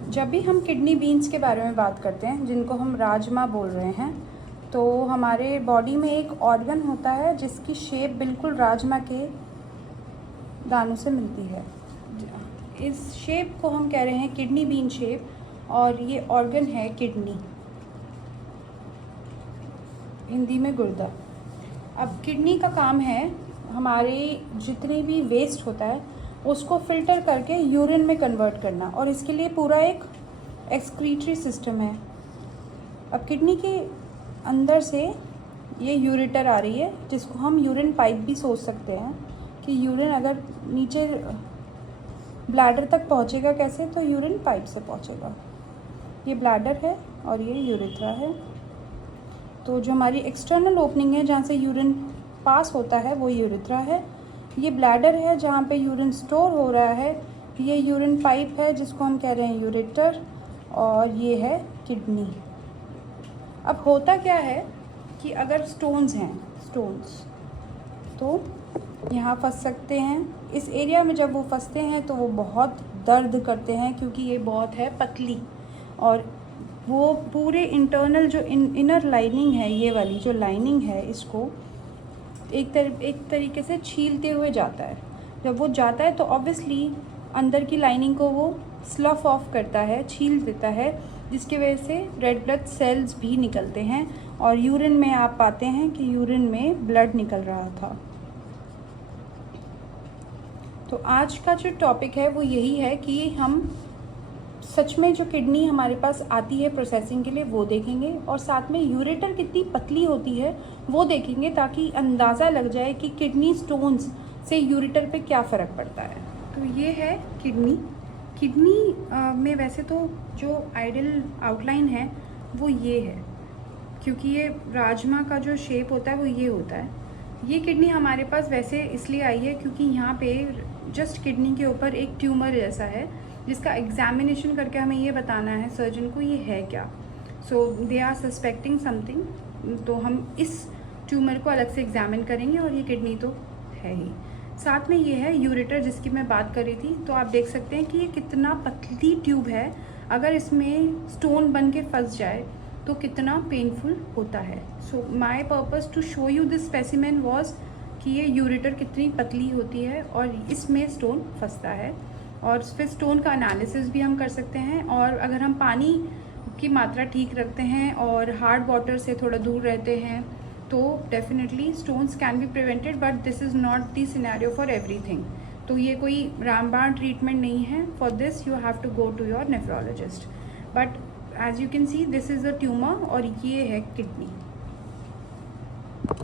जब भी हम किडनी बीन्स के बारे में बात करते हैं, जिनको हम राजमा बोल रहे हैं, तो हमारे बॉडी में एक ऑर्गन होता है जिसकी शेप बिल्कुल राजमा के दानों से मिलती है। इस शेप को हम कह रहे हैं किडनी बीन शेप, और ये ऑर्गन है किडनी, हिंदी में गुर्दा। अब किडनी का काम है हमारे जितने भी वेस्ट होता है उसको फ़िल्टर करके यूरिन में कन्वर्ट करना, और इसके लिए पूरा एक एक्सक्रीटरी सिस्टम है। अब किडनी के अंदर से ये यूरेटर आ रही है, जिसको हम यूरिन पाइप भी सोच सकते हैं कि यूरिन अगर नीचे ब्लैडर तक पहुंचेगा कैसे, तो यूरिन पाइप से पहुंचेगा। ये ब्लैडर है और ये यूरेथ्रा है। तो जो हमारी एक्सटर्नल ओपनिंग है जहाँ से यूरिन पास होता है वो यूरेथ्रा है। ये ब्लैडर है जहाँ पे यूरिन स्टोर हो रहा है। ये यूरिन पाइप है जिसको हम कह रहे हैं यूरेटर, और ये है किडनी। अब होता क्या है कि अगर स्टोन्स हैं, तो यहाँ फंस सकते हैं। इस एरिया में जब वो फंसते हैं तो वो बहुत दर्द करते हैं, क्योंकि ये बहुत है पतली, और वो पूरे इंटरनल जो इनर लाइनिंग है, ये वाली जो लाइनिंग है, इसको एक तरीके से छीलते हुए जाता है। जब वो जाता है तो ऑब्वियसली अंदर की लाइनिंग को वो स्लफ ऑफ करता है, छील देता है, जिसकी वजह से रेड ब्लड सेल्स भी निकलते हैं, और यूरिन में आप पाते हैं कि यूरिन में ब्लड निकल रहा था। तो आज का जो टॉपिक है वो यही है कि हम सच में जो किडनी हमारे पास आती है प्रोसेसिंग के लिए वो देखेंगे, और साथ में यूरेटर कितनी पतली होती है वो देखेंगे, ताकि अंदाज़ा लग जाए कि किडनी स्टोन्स से यूरेटर पे क्या फ़र्क पड़ता है। तो ये है किडनी में वैसे तो जो आइडियल आउटलाइन है वो ये है, क्योंकि ये राजमा का जो शेप होता है वो ये होता है। ये किडनी हमारे पास वैसे इसलिए आई है क्योंकि यहाँ पे जस्ट किडनी के ऊपर एक ट्यूमर जैसा है, जिसका एग्जामिनेशन करके हमें ये बताना है सर्जन को ये है क्या। सो दे आर सस्पेक्टिंग समथिंग, तो हम इस ट्यूमर को अलग से एग्जामिन करेंगे, और ये किडनी तो है ही। साथ में ये है यूरेटर जिसकी मैं बात कर रही थी। तो आप देख सकते हैं कि ये कितना पतली ट्यूब है, अगर इसमें स्टोन बन के फंस जाए तो कितना पेनफुल होता है। So my purpose to show you this specimen was कि ये यूरेटर कितनी पतली होती है और इसमें स्टोन फंसता है, और फिर स्टोन का एनालिसिस भी हम कर सकते हैं। और अगर हम पानी की मात्रा ठीक रखते हैं और हार्ड वाटर से थोड़ा दूर रहते हैं तो definitely stones can be prevented, but this is not the scenario for everything. तो ये कोई रामबाण ट्रीटमेंट नहीं है। For this you have to go to your nephrologist. But as you can see this is a tumour, और ये है kidney.